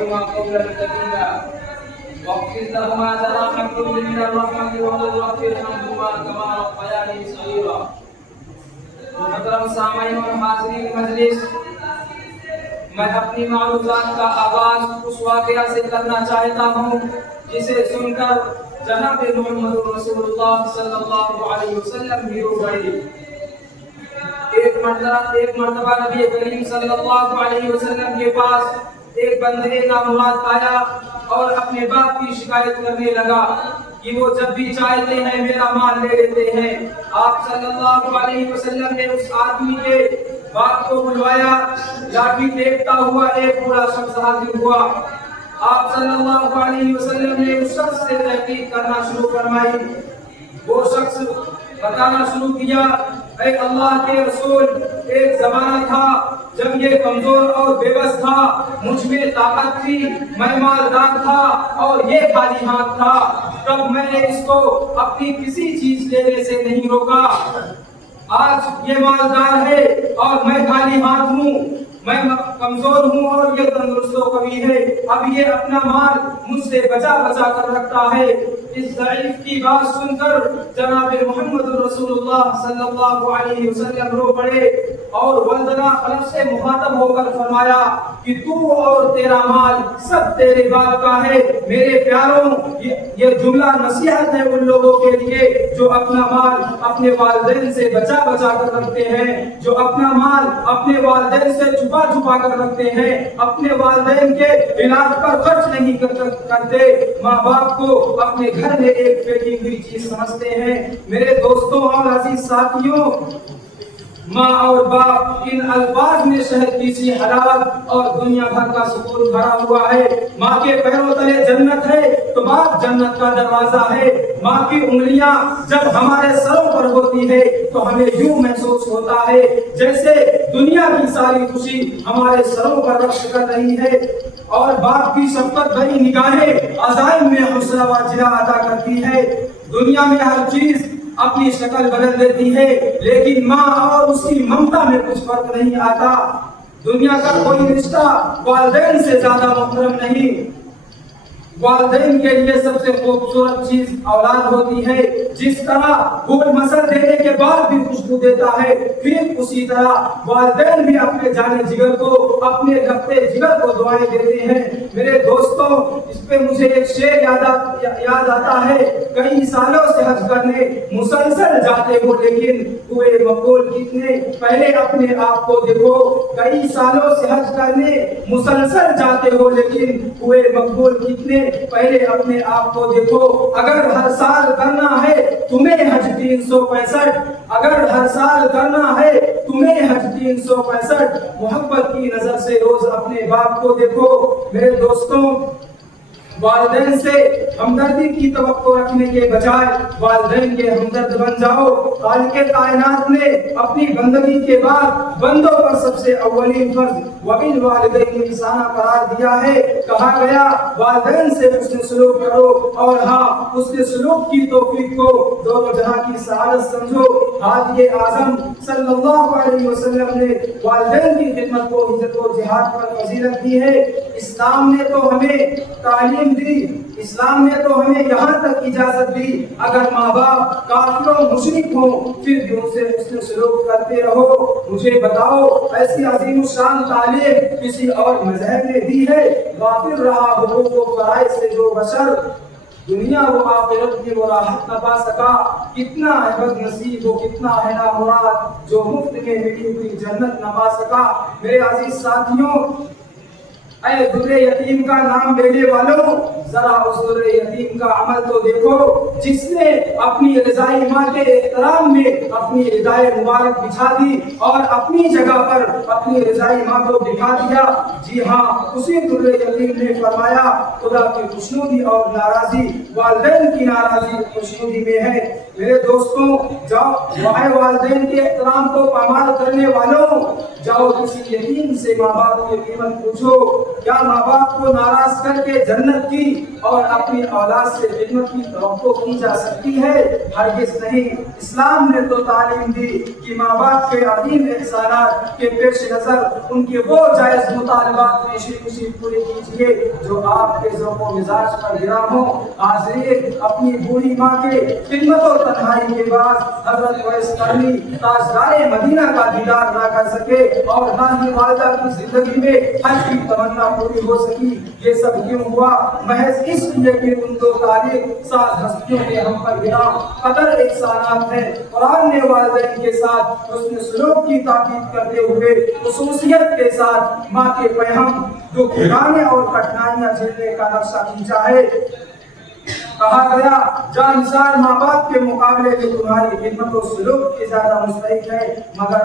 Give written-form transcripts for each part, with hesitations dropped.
لهما قولا سديدا واغفر لهما جناح الذل من الرحمة وقل رب ارحمهما كما ربياني صغيرا. محترم سامعین اور حاضرین مجلس، میں اپنی معروضات کا آغاز اس واقعہ سے کرنا چاہتا ہوں جسے سن کر جناب محمد رسول اللہ صلی اللہ علیہ وسلم بھی رو پڑے. ایک مرتبہ نبی کریم صلی اللہ علیہ وسلم کے پاس ایک بندے نامراد آیا اور اپنے باپ کی شکایت کرنے لگا کہ وہ جب بھی چاہتے ہیں میرا مال لے لیتے ہیں. آپ صلی اللہ علیہ وسلم نے اس آدمی کے باپ کو بلوایا. لاٹھی ٹیکتا ہوا ایک بوڑھا شخص حاضر ہوا. آپ صلی اللہ علیہ وسلم نے اس شخص سے تحقیق کرنا شروع فرمائی. وہ شخص بتانا شروع کیا، اے اللہ کے رسول، ایک زمانہ تھا جب یہ کمزور اور بے بس تھا، مجھ میں طاقت تھی، میں مالدار تھا اور یہ خالی ہاتھ تھا. تب میں نے اس کو اپنی کسی چیز لینے سے نہیں روکا. آج یہ مالدار ہے اور میں خالی ہاتھ ہوں، میں کمزور ہوں اور یہ تندرست و قوی ہے. اب یہ اپنا مال مجھ سے بچا بچا کر رکھتا ہے. اس ضعیف کی بات سن کر جناب محمد رسول اللہ صلی اللہ علیہ وسلم رو پڑے اور ولدنا خلف سے مخاطب ہو کر فرمایا کہ تو اور تیرا مال سب تیرے باپ کا ہے. میرے پیاروں، یہ جملہ نصیحت ہے ان لوگوں کے لیے جو اپنا مال اپنے والدین سے بچا بچا کر رکھتے ہیں، جو اپنا مال اپنے والدین سے چھپا چھپا کر رکھتے ہیں، اپنے والدین کے علاج پر خرچ نہیں کرتے، ماں باپ کو اپنے گھر میں ایک پھینکی ہوئی چیز سمجھتے ہیں. میرے دوستوں اور عزیز ساتھیوں، ماں اور باپ ان الفاظ میں شہد کی سی حلاوت اور دنیا بھر کا سکون بھرا ہوا ہے. ماں کے پیروں تلے جنت ہے تو باپ جنت کا دروازہ ہے. ماں کی انگلیاں جب ہمارے سروں پر ہوتی ہے تو ہمیں یوں محسوس ہوتا ہے جیسے دنیا کی ساری خوشی ہمارے سروں پر رقص کر رہی ہے. اور باپ کی شفقت بھری نگاہیں عزائم میں حوصلہ و جلا عطا کرتی ہے. دنیا میں ہر چیز اپنی شکل بدل دیتی ہے لیکن ماں اور اس کی ممتا میں کچھ فرق نہیں آتا. دنیا کا کوئی رشتہ والدین سے زیادہ محترم نہیں. والدین کے لیے سب سے خوبصورت چیز اولاد ہوتی ہے. جس طرح گول مسل دینے کے بعد بھی خوشبو دیتا ہے، پھر اسی طرح والدین بھی اپنے جانے جگر کو، اپنے لگتے جگر کو دعائیں دیتے ہیں. میرے دوستوں، اس پہ مجھے ایک شعر یاد آتا ہے. کئی سالوں سے حج کرنے مسلسل جاتے ہو لیکن ہوئے مقبول کتنے، پہلے اپنے آپ کو دیکھو. کئی سالوں سے حج کرنے مسلسل جاتے ہو لیکن ہوئے مقبول کتنے، پہلے اپنے آپ کو دیکھو. اگر ہر سال کرنا ہے تمہیں حج 365، اگر ہر سال کرنا ہے تمہیں حج 365، محبت کی نظر سے روز اپنے باپ کو دیکھو. میرے دوستوں، والدین سے ہمدردی کی توقع رکھنے کے بجائے والدین کے ہمدرد بن جاؤ. خالق کائنات نے اپنی بندگی کے بعد بندوں پر سب سے اولین فرض وبالوالدین احسانا قرار دیا ہے. کہا گیا والدین سے حسن سلوک کرو اور ہاں، حسن سلوک کی توفیق کو دونوں جہاں کی سعادت سمجھو. حاجی اعظم صلی اللہ علیہ وسلم نے والدین کی خدمت کو ہجرت و جہاد پر فضیلت دی ہے. اسلام نے تو ہمیں تعلیم دی، اسلام نے تو ہمیں یہاں تک اجازت دی اگر ماں باپ کافر و مشرک ہوں پھر بھی ان سے حسن سلوک کرتے رہو. مجھے بتاؤ ایسی عظیم الشان تعلیم کسی اور مذہب نے دی ہے؟ غافل رہا حقوق و فرائض سے جو بشر، دنیا و آخرت کی وہ راحت نہ پا سکا. کتنا ہے بد نصیب و کتنا ہے نامراد جو مفت میں ملی ہوئی جنت نہ پا سکا. میرے عزیز ساتھیوں، اے در یتیم کا نام لینے والوں، ذرا اس در یتیم کا عمل تو دیکھو جس نے اپنی رضائی ماں کے احترام میں اپنی ردائے مبارک بچھا دی اور اپنی جگہ پر اپنی رضائی ماں کو دکھا دیا. جی ہاں، اسی در یتیم نے فرمایا خدا کی خوشنودی اور ناراضی والدین کی ناراضی خوشنودی میں ہے. میرے دوستوں، جاؤ والدین کے احترام کو پامال کرنے والوں، جاؤ کسی یتیم سے ماں باپ کی قیمت پوچھو. کیا ماں باپ کو ناراض کر کے جنت کی اور اپنی اولاد سے خدمت کی توقع کی جا سکتی ہے؟ ہرگز نہیں۔ اسلام نے تو تعلیم دی کہ ماں باپ کے عظیم احسانات کے پیش نظر ان کے وہ جائز مطالبات خوشی خوشی پورے کیجیے جو آپ کے ذوق و مزاج پر گرا ہو۔ حاضرین، اپنی بوڑھی ماں کے خدمت اور تنہائی کے بعد حضرت اویس قرنی تاجدار مدینہ کا دیدار نہ کر سکے اور نہ ہی والدہ کی زندگی میں حج کی تمنا پوری ہو سکی۔ یہ سب کیوں ہوا؟ محض اس لیے کہ ان دو تاریخ سات ہستیوں کے ہم پر گرا قدر احسانات ہیں۔ قرآن نے والدین کے ساتھ حسن سلوک کی تاکید کرتے ہوئے خصوصیت کے ساتھ ماں کے پیغام جو گرانے اور کٹھنائیاں جھیلنے کا نقشہ کھینچا ہے۔ کہا گیا جانسار ماں باپ کے مقابلے میں تمہاری خدمت و سلوک کی زیادہ مستحق ہے، مگر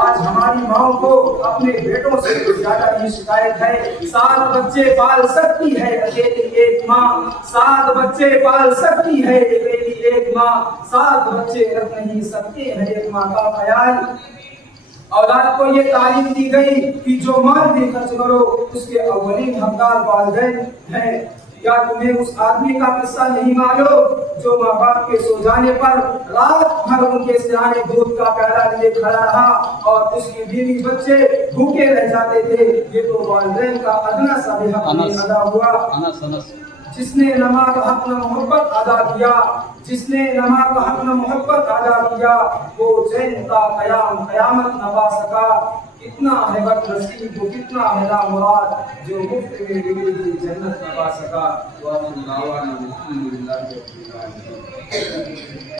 آج ہماری ماں کو اپنے بیٹوں سے زیادہ ہی شکایت ہے۔ 7 بچے پال سکتی ہے اکیلی ایک ماں، 7 بچے پال سکتی ہے اکیلی ایک ماں، 7 بچے رکھ نہیں سکتے ہیں ایک ماں کا خیال۔ اولاد کو یہ تعلیم دی گئی کہ جو مال بھی خرچ کرو اس کے اولین حقدار والدین ہیں۔ کیا تمہیں اس آدمی کا قصہ نہیں معلوم جو ماں باپ کے سو جانے پر رات بھر ان کے سرانے دودھ کا پیالہ لیے کھڑا رہا اور اس کی بیوی بچے بھوکے رہ جاتے تھے؟ یہ تو والدین کا ادنا سا بھی حق نہیں ادا ہوا۔ جس نے نہ ماں کا حق نہ محبت ادا کیا، جس نے نہ ماں کا حق نہ محبت ادا کیا، وہ چین کا قیام قیامت نہ پا سکا۔ کتنا ہے بد نصیب، کتنا ہے نامراد جو مفت میں ملی ہوئی جنت نہ پا سکا۔